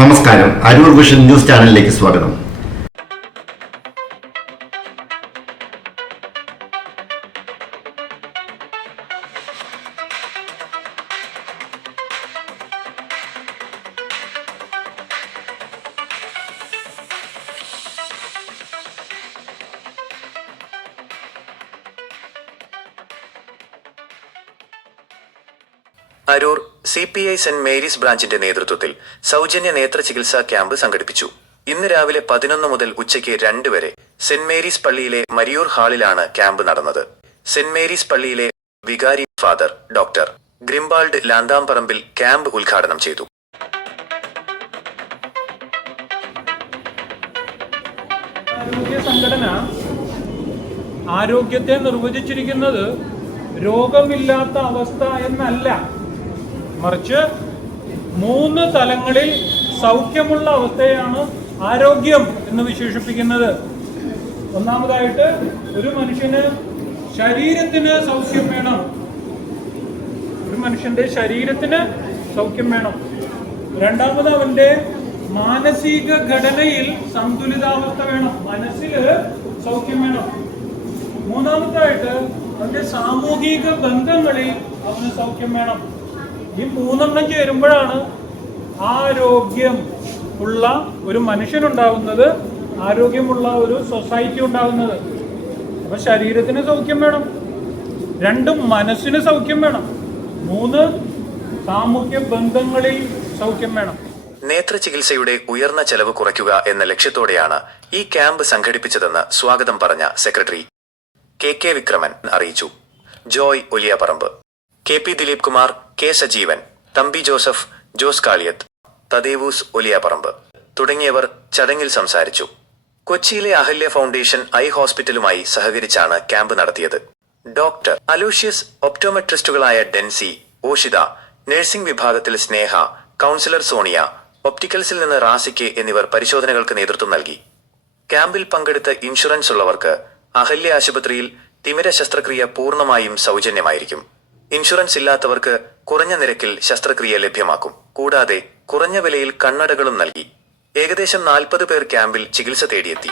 നമസ്കാരം. Aroor vision news ചാനലിലേക്ക് സ്വാഗതം. Aroor C P I Saint Mary's ബ്രാഞ്ചിന്റെ നേതൃത്വത്തിൽ സൗജന്യ നേത്ര ചികിത്സാ ക്യാമ്പ് സംഘടിപ്പിച്ചു. ഇന്ന് രാവിലെ പതിനൊന്ന് മുതൽ ഉച്ചയ്ക്ക് രണ്ട് വരെ സെന്റ് മേരീസ് പള്ളിയിലെ മരിയൂർ ഹാളിലാണ് ക്യാമ്പ് നടന്നത്. സെന്റ് മേരീസ് പള്ളിയിലെ വികാരി father doctor Grimbald Lanthamparambil camp ഉദ്ഘാടനം ചെയ്തു. ആരോഗ്യ സംഘടന ആരോഗ്യത്തെ നിർവചിച്ചിരിക്കുന്നത് രോഗമില്ലാത്ത അവസ്ഥ എന്നല്ല. മറിച്ച് മൂന്ന് തലങ്ങളിൽ സൗഖ്യമുള്ള അവസ്ഥയാണ് ആരോഗ്യം എന്ന് വിശേഷിപ്പിക്കുന്നത്. ഒന്നാമതായിട്ട് ഒരു മനുഷ്യന് ശരീരത്തിന് സൗഖ്യം വേണം. ഒരു മനുഷ്യന്റെ ശരീരത്തിന് സൗഖ്യം വേണം. രണ്ടാമത് അവന്റെ മാനസിക ഘടനയിൽ സന്തുലിതാവസ്ഥ വേണം. മനസ്സിൽ സൗഖ്യം വേണം. മൂന്നാമതായിട്ട് അവന്റെ സാമൂഹിക ബന്ധങ്ങളിൽ അവന് സൗഖ്യം വേണം. ഈ മൂന്നെണ്ണം ചേരുമ്പോഴാണ് ആരോഗ്യം ഉള്ള ഒരു മനുഷ്യനുണ്ടാവുന്നത് ആരോഗ്യമുള്ള ഒരു സൊസൈറ്റി ഉണ്ടാവുന്നത്. അപ്പൊ ശരീരത്തിന് സൗഖ്യം വേണം. രണ്ടും മനസ്സിന് സൗഖ്യം വേണം. മൂന്ന് സാമൂഹ്യ ബന്ധങ്ങളിൽ സൗഖ്യം വേണം. നേത്ര ചികിത്സയുടെ ഉയർന്ന ചെലവ് കുറയ്ക്കുക എന്ന ലക്ഷ്യത്തോടെയാണ് ഈ ക്യാമ്പ് സംഘടിപ്പിച്ചതെന്ന് സ്വാഗതം പറഞ്ഞ സെക്രട്ടറി കെ കെ വിക്രമൻ അറിയിച്ചു. Joy Oliyaparambu K P Dileep Kumar K Sajeevan Thampi Joseph Jose Kaliyath Thadevoos Oliyaparambu തുടങ്ങിയവർ ചടങ്ങിൽ സംസാരിച്ചു. കൊച്ചിയിലെ അഹല്യ ഫൗണ്ടേഷൻ ഐ ഹോസ്പിറ്റലുമായി സഹകരിച്ചാണ് ക്യാമ്പ് നടത്തിയത്. ഡോക്ടർ അലൂഷ്യസ് ഒപ്റ്റോമെട്രിസ്റ്റുകളായ ഡെൻസി ഓഷിത നഴ്സിംഗ് വിഭാഗത്തിൽ സ്നേഹ കൗൺസിലർ സോണിയ ഒപ്റ്റിക്കൽസിൽ നിന്ന് റാസിക്ക് എന്നിവർ പരിശോധനകൾക്ക് നേതൃത്വം നൽകി. ക്യാമ്പിൽ പങ്കെടുത്ത ഇൻഷുറൻസ് ഉള്ളവർക്ക് അഹല്യ ആശുപത്രിയിൽ തിമിര ശസ്ത്രക്രിയ പൂർണമായും സൗജന്യമായിരിക്കും. ഇൻഷുറൻസ് ഇല്ലാത്തവർക്ക് കുറഞ്ഞ നിരക്കിൽ ശസ്ത്രക്രിയ ലഭ്യമാക്കും. കൂടാതെ കുറഞ്ഞ വിലയിൽ കണ്ണടകളും നൽകി. ഏകദേശം നാൽപ്പത് പേർ ക്യാമ്പിൽ ചികിത്സ തേടിയെത്തി.